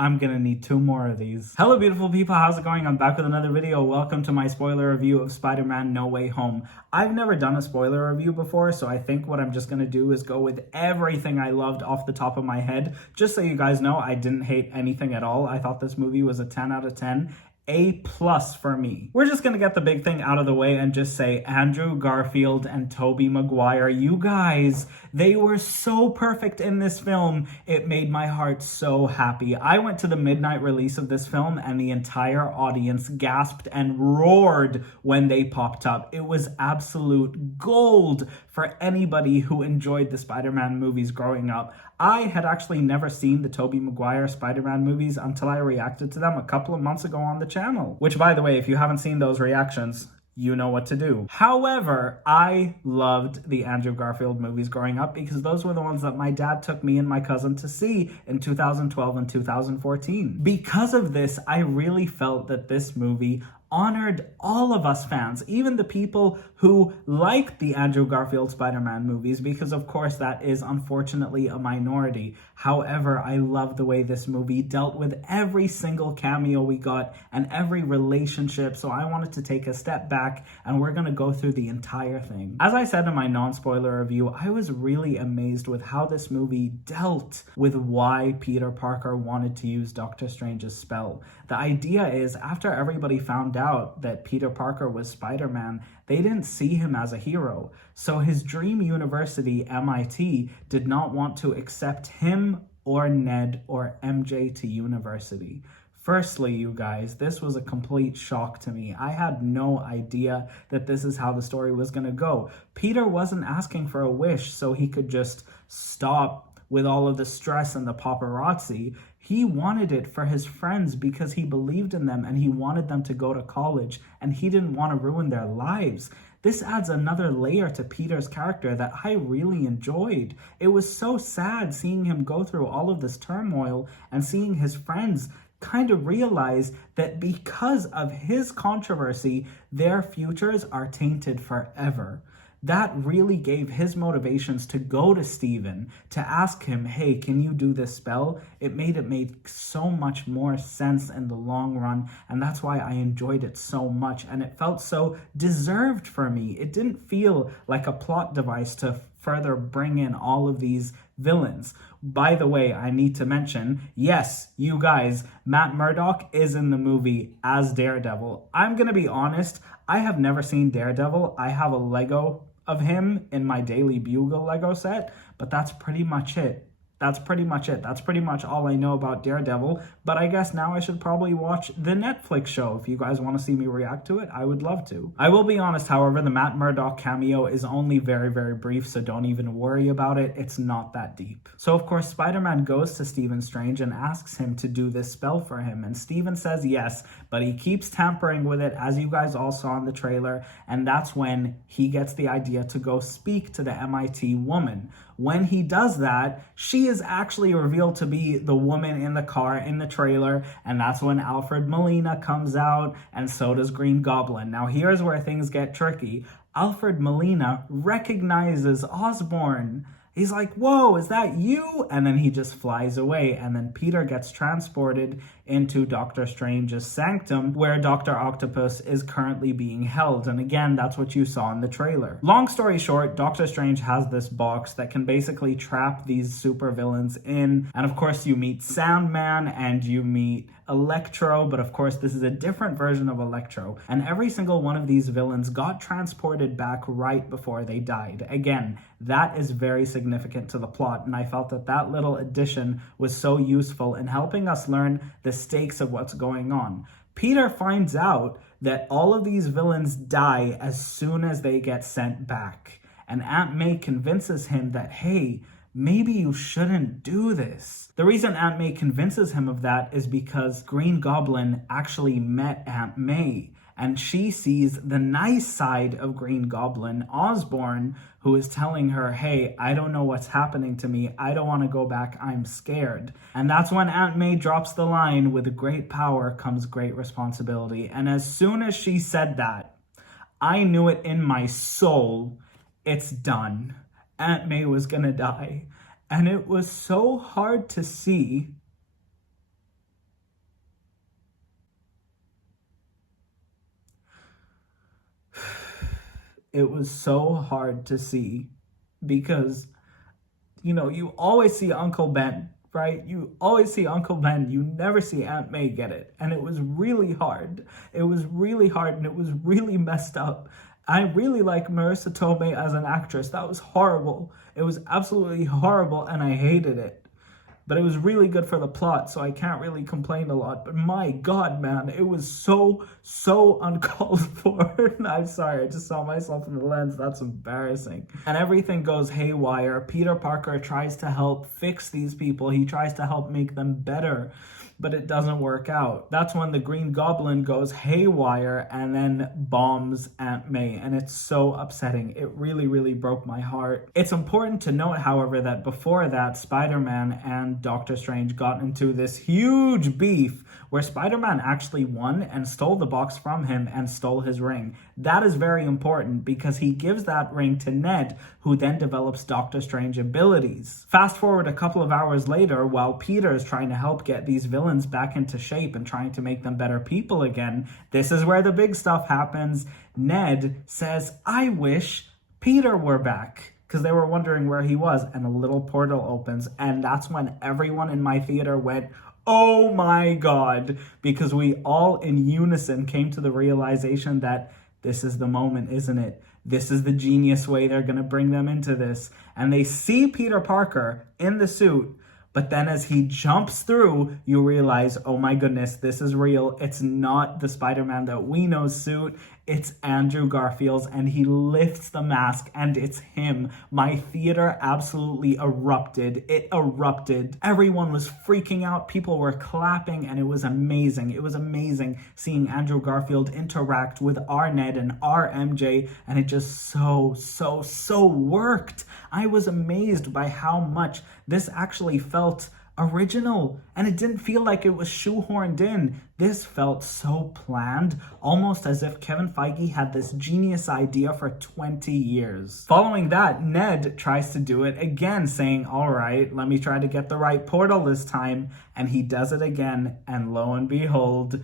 I'm gonna need 2 more of these. Hello beautiful people, how's it going? I'm back with another video. Welcome to my spoiler review of Spider-Man No Way Home. I've never done a spoiler review before, so I think what I'm just gonna do is go with everything I loved off the top of my head. Just so you guys know, I didn't hate anything at all. I thought this movie was a 10 out of 10. A+ for me. We're just gonna get the big thing out of the way and just say Andrew Garfield and Tobey Maguire, you guys, they were so perfect in this film. It made my heart so happy. I went to the midnight release of this film and the entire audience gasped and roared when they popped up. It was absolute gold for anybody who enjoyed the Spider-Man movies growing up. I had actually never seen the Tobey Maguire Spider-Man movies until I reacted to them a couple of months ago on the channel. Which, by the way, if you haven't seen those reactions, you know what to do. However, I loved the Andrew Garfield movies growing up because those were the ones that my dad took me and my cousin to see in 2012 and 2014. Because of this, I really felt that this movie honored all of us fans, even the people who liked the Andrew Garfield Spider-Man movies, because of course that is unfortunately a minority. However, I love the way this movie dealt with every single cameo we got and every relationship, so I wanted to take a step back and we're gonna go through the entire thing. As I said in my non-spoiler review, I was really amazed with how this movie dealt with why Peter Parker wanted to use Doctor Strange's spell. The idea is, after everybody found out that Peter Parker was Spider-Man, they didn't see him as a hero. So his dream university, MIT, did not want to accept him or Ned or MJ to university. Firstly, you guys, this was a complete shock to me. I had no idea that this is how the story was going to go. Peter wasn't asking for a wish so he could just stop with all of the stress and the paparazzi. He wanted it for his friends because he believed in them and he wanted them to go to college and he didn't want to ruin their lives. This adds another layer to Peter's character that I really enjoyed. It was so sad seeing him go through all of this turmoil and seeing his friends kind of realize that because of his controversy, their futures are tainted forever. That really gave his motivations to go to Steven, to ask him, hey, can you do this spell? It made so much more sense in the long run, and that's why I enjoyed it so much, and it felt so deserved for me. It didn't feel like a plot device to further bring in all of these villains. By the way, I need to mention, yes, you guys, Matt Murdock is in the movie as Daredevil. I'm gonna be honest, I have never seen Daredevil. I have a Lego of him in my Daily Bugle Lego set, but that's pretty much it. That's pretty much all I know about Daredevil, but I guess now I should probably watch the Netflix show. If you guys want to see me react to it, I would love to. I will be honest, however, the Matt Murdock cameo is only very, very brief, so don't even worry about it. It's not that deep. So of course, Spider-Man goes to Stephen Strange and asks him to do this spell for him, and Stephen says yes, but he keeps tampering with it, as you guys all saw in the trailer, and that's when he gets the idea to go speak to the MIT woman. When he does that, she is actually revealed to be the woman in the car in the trailer, and that's when Alfred Molina comes out, and so does Green Goblin. Now here's where things get tricky. Alfred Molina recognizes Osborn. He's like, whoa, is that you? And then he just flies away, and then Peter gets transported into Doctor Strange's sanctum, where Dr. Octopus is currently being held. And again, that's what you saw in the trailer. Long story short, Doctor Strange has this box that can basically trap these supervillains in. And of course, you meet Sandman and you meet Electro, but of course this is a different version of Electro, and every single one of these villains got transported back right before they died. Again, that is very significant to the plot, and I felt that that little addition was so useful in helping us learn the stakes of what's going on. Peter finds out that all of these villains die as soon as they get sent back, and Aunt May convinces him that, hey, maybe you shouldn't do this. The reason Aunt May convinces him of that is because Green Goblin actually met Aunt May, and she sees the nice side of Green Goblin, Osborn, who is telling her, hey, I don't know what's happening to me. I don't want to go back. I'm scared. And that's when Aunt May drops the line, with great power comes great responsibility. And as soon as she said that, I knew it in my soul, it's done. Aunt May was gonna die. And it was so hard to see it was so hard to see because, you always see Uncle Ben, right? You always see Uncle Ben. You never see Aunt May get it. And it was really hard. It was really hard and it was really messed up. I really like Marissa Tomei as an actress. That was horrible. It was absolutely horrible and I hated it. But it was really good for the plot, so I can't really complain a lot. But my God, man, it was so uncalled for. I'm sorry, I just saw myself in the lens. That's embarrassing. And everything goes haywire. Peter Parker tries to help fix these people. He tries to help make them better, but it doesn't work out. That's when the Green Goblin goes haywire and then bombs Aunt May, and it's so upsetting. It really broke my heart. It's important to note, however, that before that, Spider-Man and Doctor Strange got into this huge beef where Spider-Man actually won and stole the box from him and stole his ring. That is very important because he gives that ring to Ned, who then develops Doctor Strange abilities. Fast forward a couple of hours later, while Peter is trying to help get these villains back into shape and trying to make them better people again, this is where the big stuff happens. Ned says, "I wish Peter were back," because they were wondering where he was, and a little portal opens, and that's when everyone in my theater went, "Oh my God," because we all in unison came to the realization that this is the moment, isn't it? This is the genius way they're going to bring them into this. And they see Peter Parker in the suit, but then as he jumps through, you realize, oh my goodness, this is real. It's not the Spider-Man that we know suit. It's Andrew Garfield's, and he lifts the mask, and it's him. My theater absolutely erupted. It erupted. Everyone was freaking out. People were clapping, and it was amazing. It was amazing seeing Andrew Garfield interact with our Ned and our MJ, and it just so worked. I was amazed by how much this actually felt original, and it didn't feel like it was shoehorned in. This felt so planned, almost as if Kevin Feige had this genius idea for 20 years. Following that, Ned tries to do it again, saying, all right, let me try to get the right portal this time, and he does it again, and lo and behold,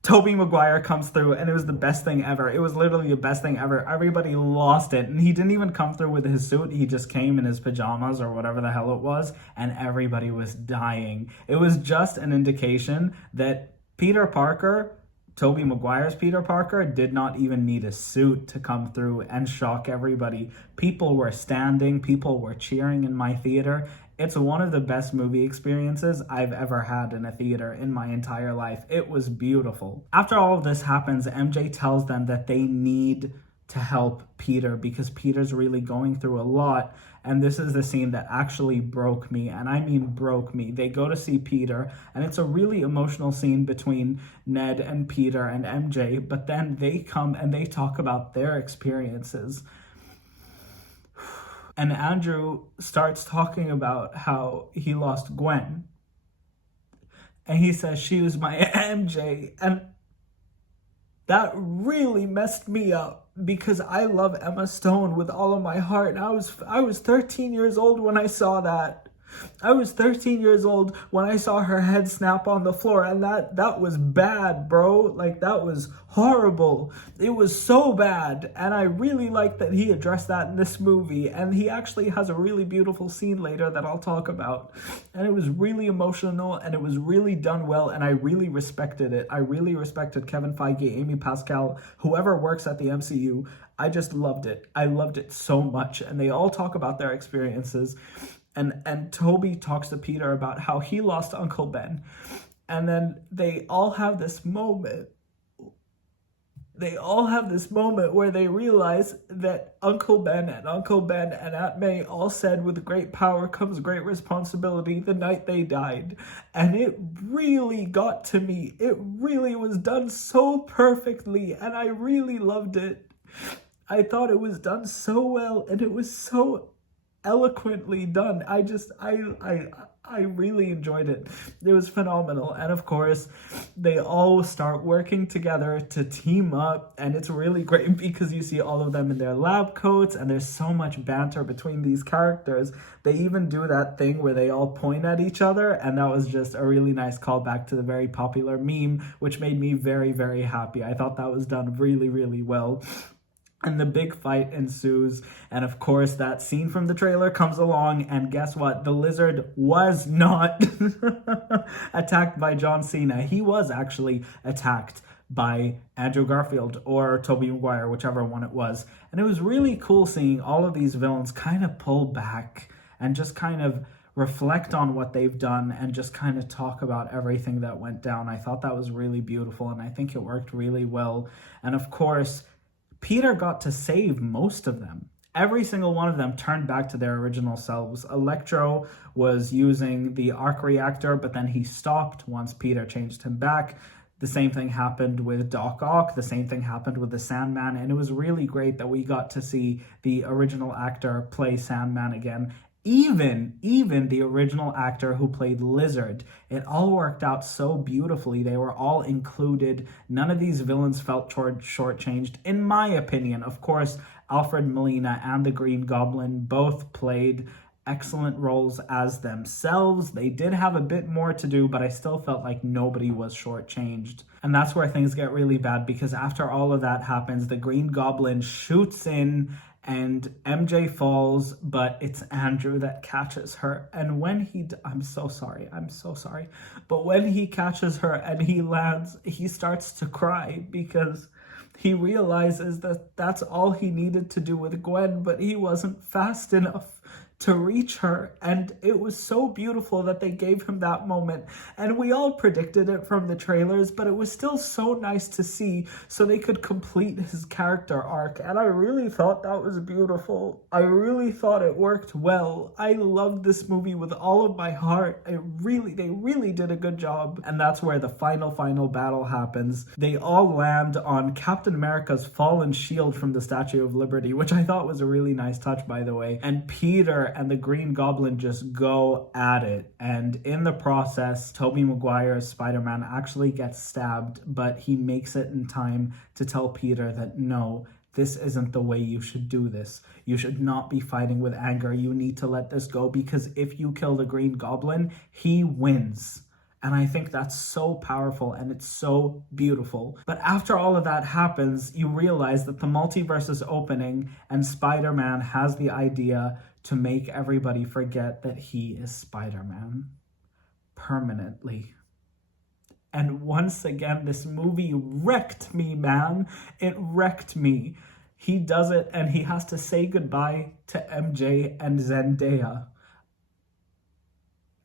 Tobey Maguire comes through, and it was the best thing ever. It was literally the best thing ever. Everybody lost it, and he didn't even come through with his suit. He just came in his pajamas or whatever the hell it was, and everybody was dying. It was just an indication that Peter Parker, Tobey Maguire's Peter Parker, did not even need a suit to come through and shock everybody. People were standing, people were cheering in my theater. It's one of the best movie experiences I've ever had in a theater in my entire life. It was beautiful. After all of this happens, MJ tells them that they need to help Peter because Peter's really going through a lot. And this is the scene that actually broke me, and I mean broke me. They go to see Peter, and it's a really emotional scene between Ned and Peter and MJ, but then they come and they talk about their experiences. And Andrew starts talking about how he lost Gwen. And he says, she was my MJ. And that really messed me up because I love Emma Stone with all of my heart. And I was 13 years old when I saw that. I was 13 years old when I saw her head snap on the floor, and that was bad, bro. Like, that was horrible. It was so bad, and I really like that he addressed that in this movie, and he actually has a really beautiful scene later that I'll talk about, and it was really emotional, and it was really done well, and I really respected it. I really respected Kevin Feige, Amy Pascal, whoever works at the MCU. I just loved it. I loved it so much, and they all talk about their experiences. And Tobey talks to Peter about how he lost Uncle Ben. And then they all have this moment. They all have this moment where they realize that Uncle Ben and Aunt May all said, with great power comes great responsibility, the night they died. And it really got to me. It really was done so perfectly, and I really loved it. I thought it was done so well, and it was so eloquently done. I really enjoyed it. It was phenomenal. And of course, they all start working together to team up, and it's really great because you see all of them in their lab coats, and there's so much banter between these characters. They even do that thing where they all point at each other, and that was just a really nice callback to the very popular meme, which made me very happy. I thought that was done really well. And the big fight ensues. And of course, that scene from the trailer comes along. And guess what? The lizard was not attacked by John Cena. He was actually attacked by Andrew Garfield or Tobey Maguire, whichever one it was. And it was really cool seeing all of these villains kind of pull back and just kind of reflect on what they've done and just kind of talk about everything that went down. I thought that was really beautiful, and I think it worked really well. And of course, Peter got to save most of them. Every single one of them turned back to their original selves. Electro was using the arc reactor, but then he stopped once Peter changed him back. The same thing happened with Doc Ock. The same thing happened with the Sandman. And it was really great that we got to see the original actor play Sandman again. Even the original actor who played Lizard. It all worked out so beautifully. They were all included. None of these villains felt shortchanged, in my opinion. Of course, Alfred Molina and the Green Goblin both played excellent roles as themselves. They did have a bit more to do, but I still felt like nobody was shortchanged. And that's where things get really bad, because after all of that happens, the Green Goblin shoots in and MJ falls, but it's Andrew that catches her. And when I'm so sorry. But when he catches her and he lands, he starts to cry because he realizes that that's all he needed to do with Gwen, but he wasn't fast enough to reach her. And it was so beautiful that they gave him that moment. And we all predicted it from the trailers, but it was still so nice to see so they could complete his character arc. And I really thought that was beautiful. I really thought it worked well. I loved this movie with all of my heart. They really did a good job. And that's where the final battle happens. They all land on Captain America's fallen shield from the Statue of Liberty, which I thought was a really nice touch, by the way. And Peter and the Green Goblin just go at it. And in the process, Tobey Maguire's Spider-Man actually gets stabbed, but he makes it in time to tell Peter that no, this isn't the way you should do this. You should not be fighting with anger. You need to let this go, because if you kill the Green Goblin, he wins. And I think that's so powerful and it's so beautiful. But after all of that happens, you realize that the multiverse is opening and Spider-Man has the idea to make everybody forget that he is Spider-Man permanently. And once again, this movie wrecked me, man. It wrecked me. He does it and he has to say goodbye to MJ and Zendaya.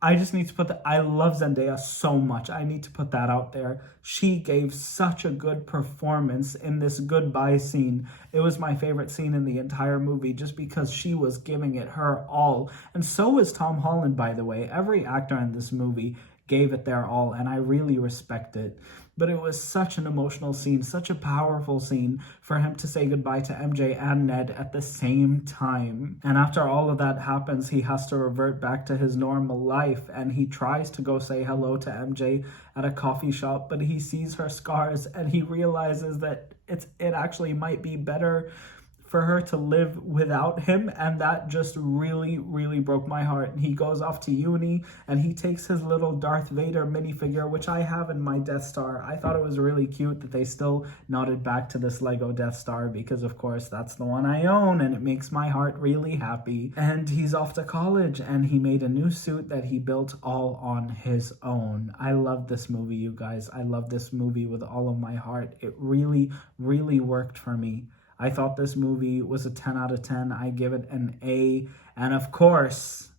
I just need to put that. I love Zendaya so much. I need to put that out there. She gave such a good performance in this goodbye scene. It was my favorite scene in the entire movie just because she was giving it her all. And so was Tom Holland, by the way. Every actor in this movie gave it their all, and I really respect it. But it was such an emotional scene, such a powerful scene for him to say goodbye to MJ and Ned at the same time. And after all of that happens, he has to revert back to his normal life, and he tries to go say hello to MJ at a coffee shop, but he sees her scars and he realizes that it actually might be better for her to live without him, and that just really broke my heart. And he goes off to uni and he takes his little Darth Vader minifigure, which I have in my Death Star. I thought it was really cute that they still nodded back to this Lego Death Star, because of course that's the one I own and it makes my heart really happy. And he's off to college and he made a new suit that he built all on his own. I love this movie, you guys. I love this movie with all of my heart. It really worked for me. I thought this movie was a 10 out of 10. I give it an A. And of course,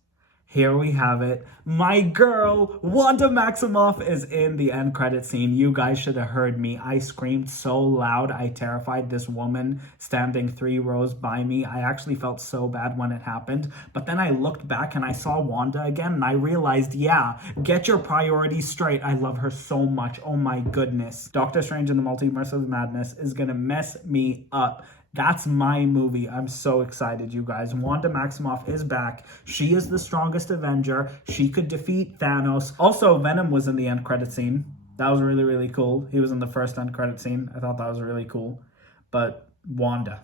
here we have it. My girl, Wanda Maximoff, is in the end credit scene. You guys should have heard me. I screamed so loud. I terrified this woman standing 3 rows by me. I actually felt so bad when it happened. But then I looked back and I saw Wanda again and I realized, yeah, get your priorities straight. I love her so much. Oh my goodness. Doctor Strange in the Multiverse of Madness is gonna mess me up. That's my movie. I'm so excited, you guys. Wanda Maximoff is back. She is the strongest Avenger. She could defeat Thanos. Also, Venom was in the end credit scene. That was really cool. He was in the first end credit scene. I thought that was really cool. But Wanda.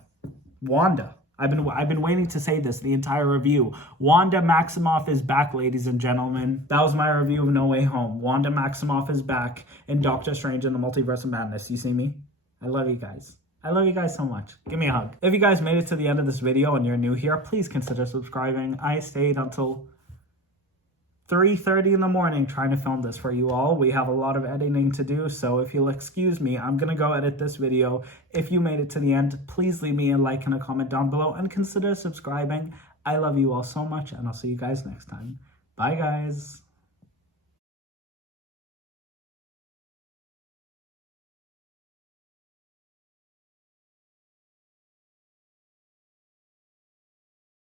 I've been waiting to say this the entire review. Wanda Maximoff is back, ladies and gentlemen. That was my review of No Way Home. Wanda Maximoff is back in Doctor Strange in the Multiverse of Madness. You see me? I love you guys. I love you guys so much. Give me a hug. If you guys made it to the end of this video and you're new here, please consider subscribing. I stayed until 3:30 in the morning trying to film this for you all. We have a lot of editing to do, so if you'll excuse me, I'm gonna go edit this video. If you made it to the end, please leave me a like and a comment down below and consider subscribing. I love you all so much, and I'll see you guys next time. Bye, guys.